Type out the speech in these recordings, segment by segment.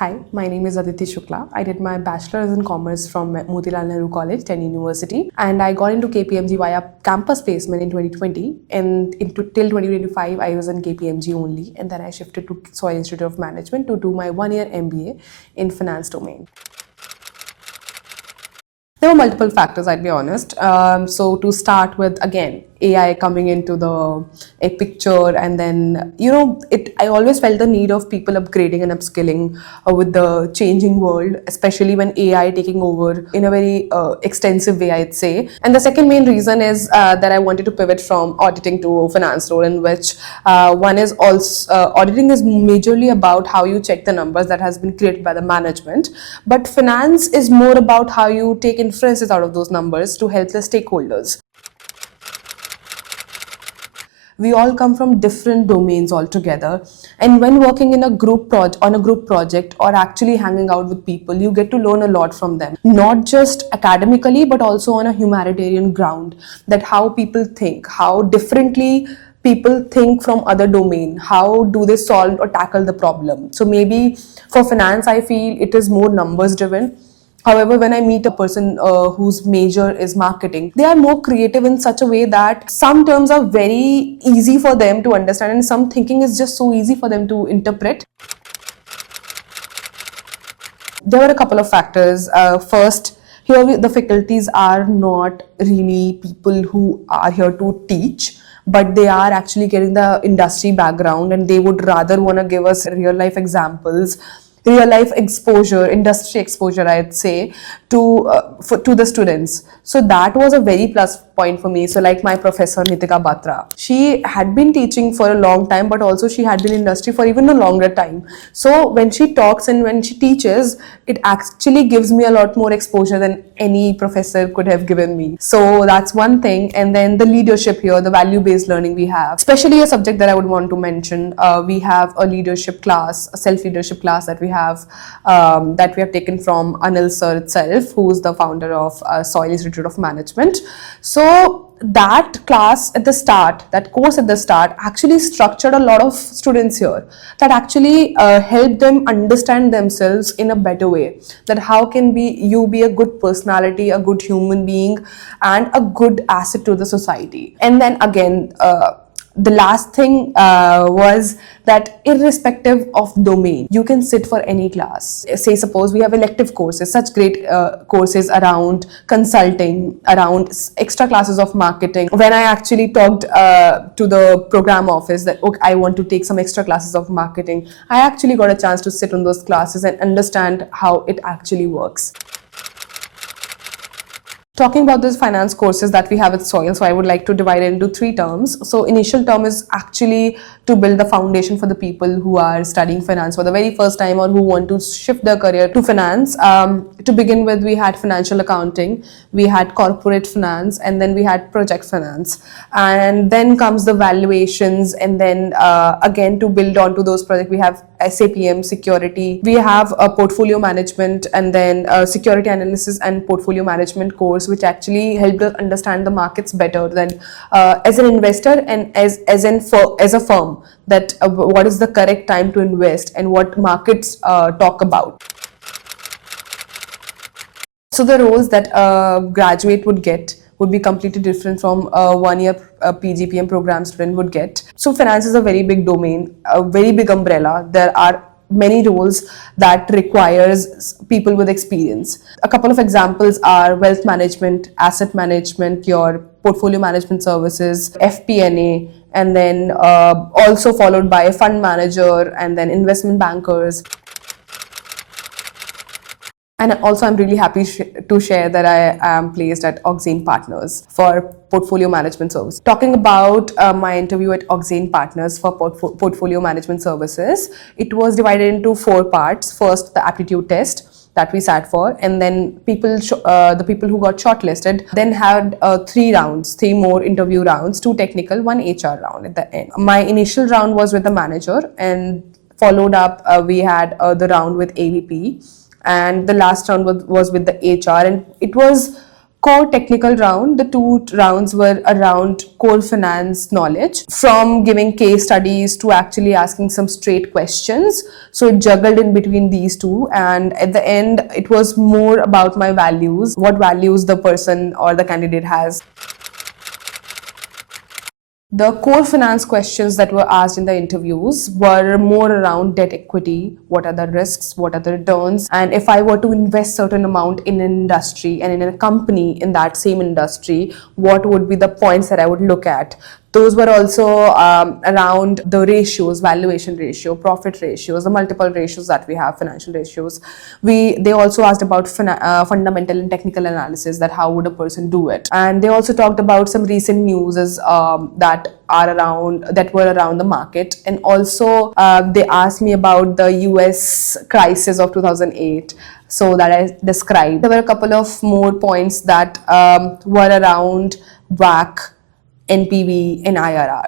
Hi, my name is Aditi Shukla. I did my bachelor's in commerce from Motilal Nehru College, Delhi University, and I got into KPMG via campus placement in 2020. And till 2025, I was in KPMG only, and then I shifted to Soil Institute of Management to do my one-year MBA in finance domain. There were multiple factors, I'd be honest. So to start with, again, AI coming into the picture, and then I always felt the need of people upgrading and upskilling with the changing world, especially when AI taking over in a very extensive way, I'd say. And the second main reason is that I wanted to pivot from auditing to finance role, in which one is also auditing is majorly about how you check the numbers that has been created by the management, but finance is more about how you take inferences out of those numbers to help the stakeholders. We all come from different domains altogether, and when working in a group on a group project or actually hanging out with people, you get to learn a lot from them, not just academically but also on a humanitarian ground, that how people think, how differently people think from other domain, how do they solve or tackle the problem. So maybe for finance, I feel it is more numbers driven. However, when I meet a person whose major is marketing, they are more creative in such a way that some terms are very easy for them to understand, and some thinking is just so easy for them to interpret. There were a couple of factors. First, here the faculties are not really people who are here to teach, but they are actually getting the industry background, and they would rather want to give us real life examples, real life exposure, industry exposure, I'd say, to the students. So that was a very plus point for me. So like my professor Nitika Batra, she had been teaching for a long time, but also she had been in industry for even a longer time. So when she talks and when she teaches, it actually gives me a lot more exposure than any professor could have given me. So that's one thing. And then the leadership here, the value-based learning we have, especially a subject that I would want to mention. We have a leadership class, a self-leadership class that we have taken from Anil sir itself, who is the founder of Soil Institute of Management. So that class at the start, that course at the start, actually structured a lot of students here that actually helped them understand themselves in a better way. That how can you be a good personality, a good human being, and a good asset to the society. And then again, the last thing was that irrespective of domain, you can sit for any class. Say suppose we have elective courses, such great courses around consulting, around extra classes of marketing. When I actually talked to the program office that, okay, I want to take some extra classes of marketing, I actually got a chance to sit on those classes and understand how it actually works. Talking about these finance courses that we have at Soil, so I would like to divide it into three terms. So initial term is actually to build the foundation for the people who are studying finance for the very first time or who want to shift their career to finance. To begin with, we had financial accounting, we had corporate finance, and then we had project finance. And then comes the valuations, and then again to build onto those projects, we have SAPM, security, we have a portfolio management, and then security analysis and portfolio management course, which actually helped us understand the markets better than as an investor and as a firm, that what is the correct time to invest and what markets talk about. So the roles that a graduate would get would be completely different from a one-year PGPM program student would get. So finance is a very big domain, a very big umbrella. There are many roles that requires people with experience. A couple of examples are wealth management, asset management, your portfolio management services, FP&A, and then also followed by a fund manager, and then investment bankers. And also, I'm really happy to share that I am placed at Oxane Partners for portfolio management service. Talking about my interview at Oxane Partners for portfolio management services, it was divided into 4 parts. First, the aptitude test that we sat for, and then the people who got shortlisted then had 3 more interview rounds, 2 technical, 1 HR round at the end. My initial round was with the manager, and followed up we had the round with AVP. And the last round was with the HR, and it was core technical round. The two rounds were around core finance knowledge, from giving case studies to actually asking some straight questions. So it juggled in between these two, and at the end it was more about my values, what values the person or the candidate has. The core finance questions that were asked in the interviews were more around debt equity, what are the risks, what are the returns, and if I were to invest certain amount in an industry and in a company in that same industry, what would be the points that I would look at. Those were also around the ratios, valuation ratio, profit ratios, the multiple ratios that we have, financial ratios. They also asked about fundamental and technical analysis, that how would a person do it, and they also talked about some recent news that were around the market, and also they asked me about the US crisis of 2008, so that I described. There were a couple of more points that were around WACC, NPV, and IRR.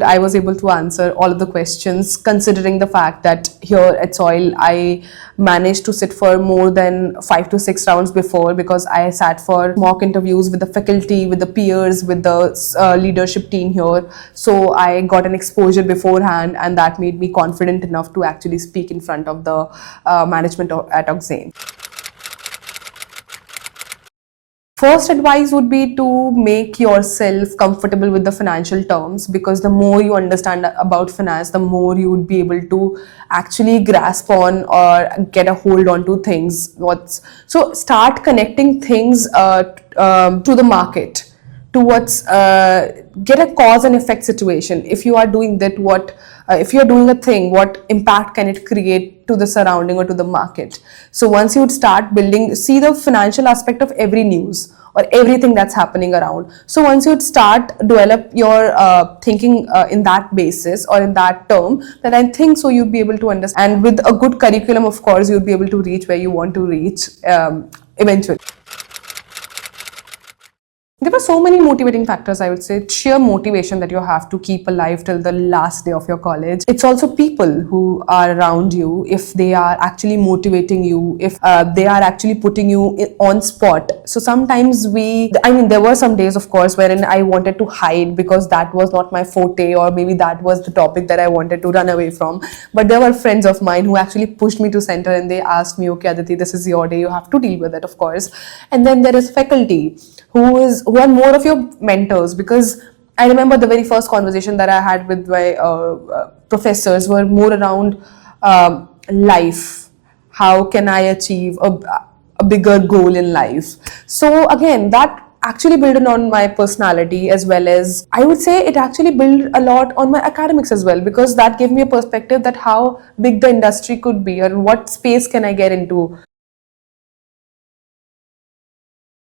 I was able to answer all of the questions, considering the fact that here at Soil I managed to sit for more than 5 to 6 rounds before, because I sat for mock interviews with the faculty, with the peers, with the leadership team here. So I got an exposure beforehand, and that made me confident enough to actually speak in front of the management at Oxane. First advice would be to make yourself comfortable with the financial terms, because the more you understand about finance, the more you would be able to actually grasp on or get a hold on to things. So start connecting things to the market, towards get a cause and effect situation. If you are doing that, if you're doing a thing, what impact can it create to the surrounding or to the market? So once you would start building, see the financial aspect of every news or everything that's happening around. So once you would start develop your thinking in that basis or in that term, then I think so you'd be able to understand, and with a good curriculum, of course, you'd be able to reach where you want to reach eventually. There were so many motivating factors, I would say. Sheer motivation that you have to keep alive till the last day of your college. It's also people who are around you, if they are actually motivating you, if they are actually putting you on spot. So sometimes there were some days, of course, wherein I wanted to hide because that was not my forte, or maybe that was the topic that I wanted to run away from. But there were friends of mine who actually pushed me to center, and they asked me, okay, Aditi, this is your day, you have to deal with it, of course. And then there is faculty who are more of your mentors, because I remember the very first conversation that I had with my professors were more around life. How can I achieve a bigger goal in life? So again, that actually built on my personality, as well as I would say it actually built a lot on my academics as well, because that gave me a perspective that how big the industry could be, or what space can I get into.